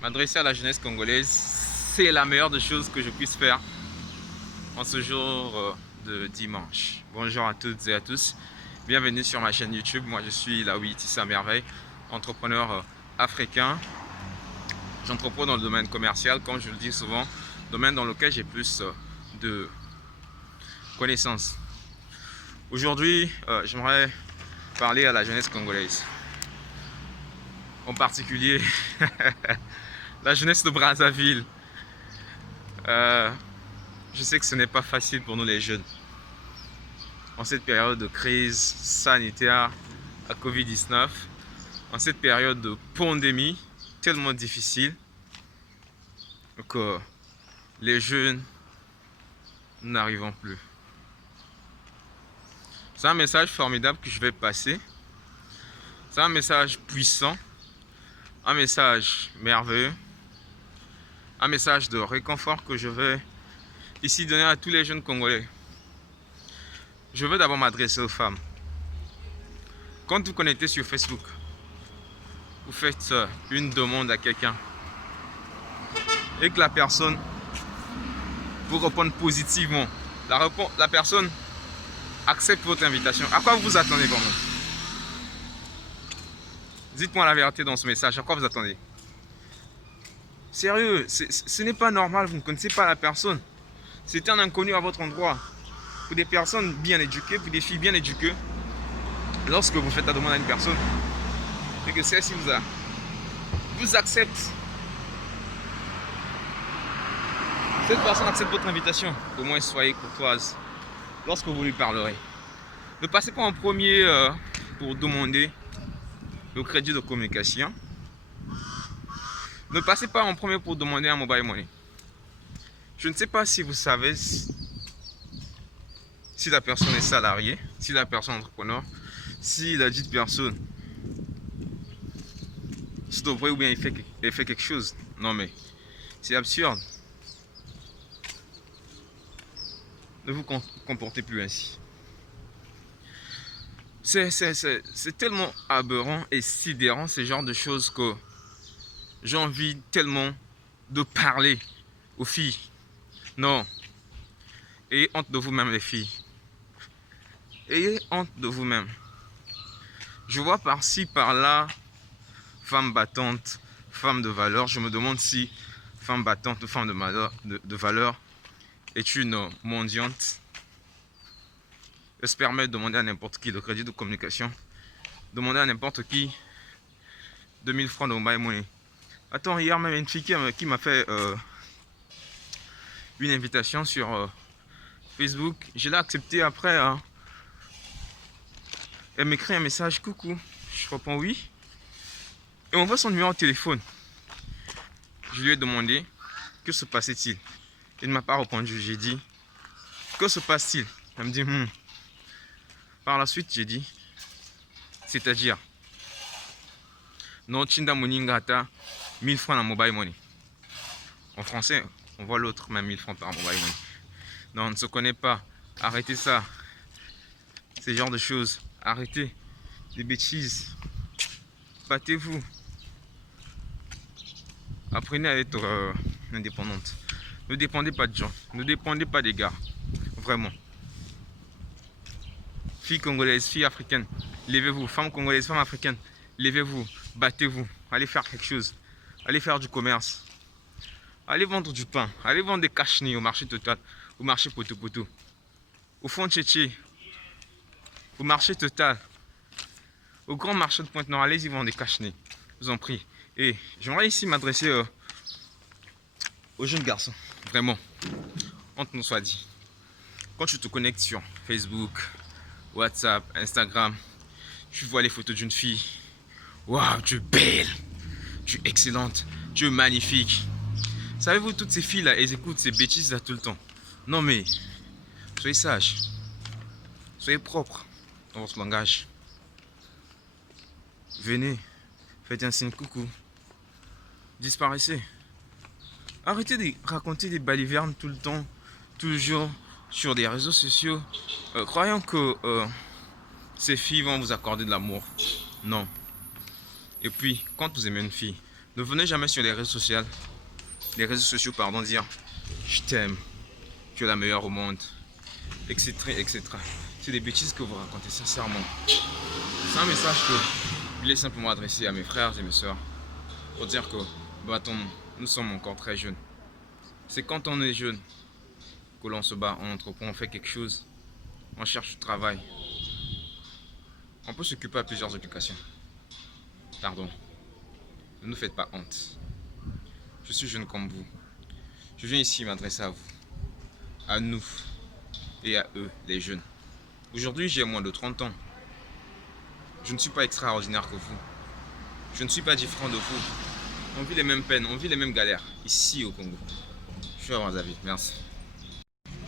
M'adresser à la jeunesse congolaise, c'est la meilleure des choses que je puisse faire en ce jour de dimanche. Bonjour à toutes et à tous. Bienvenue sur ma chaîne YouTube. Moi, je suis Laoui Tissa Merveille, entrepreneur africain. J'entreprends dans le domaine commercial, comme je le dis souvent, domaine dans lequel j'ai plus de connaissances. Aujourd'hui, j'aimerais parler à la jeunesse congolaise. En particulier, la jeunesse de Brazzaville. Je sais que ce n'est pas facile pour nous les jeunes. En cette période de crise sanitaire à Covid-19, en cette période de pandémie tellement difficile, que les jeunes n'arrivent plus. C'est un message formidable que je vais passer. C'est un message puissant, un message merveilleux, un message de réconfort que je vais ici donner à tous les jeunes Congolais. Je veux d'abord m'adresser aux femmes. Quand vous connectez sur Facebook, vous faites une demande à quelqu'un et que la personne vous répond positivement, la personne accepte votre invitation. À quoi vous attendez vraiment? Dites-moi la vérité dans ce message. À quoi vous attendez? Sérieux, ce n'est pas normal. Vous ne connaissez pas la personne. C'est un inconnu à votre endroit. Pour des personnes bien éduquées, pour des filles bien éduquées, lorsque vous faites la demande à une personne et que celle-ci vous accepte, cette personne accepte votre invitation, au moins soyez courtoise lorsque vous lui parlerez. Ne passez pas en premier pour demander le crédit de communication. Ne passez pas en premier pour demander un mobile money. Je ne sais pas si vous savez si la personne est salariée, si la personne est entrepreneur, si la dite personne se devrait ou bien il fait quelque chose. Non mais c'est absurde. Ne vous comportez plus ainsi. C'est tellement aberrant et sidérant ce genre de choses que j'ai envie tellement de parler aux filles. Non. Ayez honte de vous-même les filles. Ayez honte de vous-même. Je vois par-ci, par-là, femme battante, femme de valeur. Je me demande si femme battante ou femme de valeur est une mendiante. Elle se permet de demander à n'importe qui le crédit de communication. Demander à n'importe qui 2000 francs de mobile money. Attends, hier même une fille qui m'a fait une invitation sur Facebook. Je l'ai accepté après. Hein. Elle m'écrit un message, coucou. Je réponds oui. Et on voit son numéro de téléphone. Je lui ai demandé, que se passait-il? Il ne m'a pas répondu. J'ai dit, que se passe-t-il? Elle me dit, Par la suite, j'ai dit, c'est-à-dire, non, Chinda Moningata, 1000 francs en mobile money. En français, on voit l'autre, même 1000 francs par mobile money. Non, on ne se connaît pas. Arrêtez ça. Ces genres de choses. Arrêtez les bêtises. Battez-vous. Apprenez à être indépendante. Ne dépendez pas de gens. Ne dépendez pas des gars. Vraiment. Filles congolaises, filles africaines, levez-vous. Femmes congolaises, femmes africaines, levez-vous. Battez-vous. Allez faire quelque chose. Allez faire du commerce. Allez vendre du pain. Allez vendre des cachenets au marché Total. Au marché Poto-Poto. Au fond de Tchétché. Au marché Total. Au grand marché de Pointe-Noire. Allez-y vendre des cachenets. Je vous en prie. Et j'aimerais ici m'adresser aux jeunes garçons. Vraiment. Honte nous soit dit. Quand tu te connectes sur Facebook, WhatsApp, Instagram, tu vois les photos d'une fille. Waouh, tu es belle. Tu es excellente. Tu es magnifique. Savez-vous, toutes ces filles-là, elles écoutent ces bêtises-là tout le temps. Non mais, soyez sages. Soyez propres dans votre langage. Venez, faites un signe coucou. Disparaissez. Arrêtez de raconter des balivernes tout le temps, toujours sur des réseaux sociaux, croyant que ces filles vont vous accorder de l'amour. Non. Et puis, quand vous aimez une fille, Ne venez jamais sur les réseaux sociaux, pardon, dire je t'aime, tu es la meilleure au monde, etc. etc. C'est des bêtises que vous racontez, sincèrement. C'est un message que je voulais simplement adresser à mes frères et mes soeurs pour dire que battons-nous, nous sommes encore très jeunes. C'est quand on est jeune que l'on se bat, on entreprend, on fait quelque chose, on cherche du travail. On peut s'occuper à plusieurs occupations. Pardon, ne nous faites pas honte. Je suis jeune comme vous. Je viens ici m'adresser à vous, à nous et à eux, les jeunes. Aujourd'hui, j'ai moins de 30 ans. Je ne suis pas extraordinaire que vous. Je ne suis pas différent de vous. On vit les mêmes peines, on vit les mêmes galères, ici au Congo. Je suis à votre avis. Merci.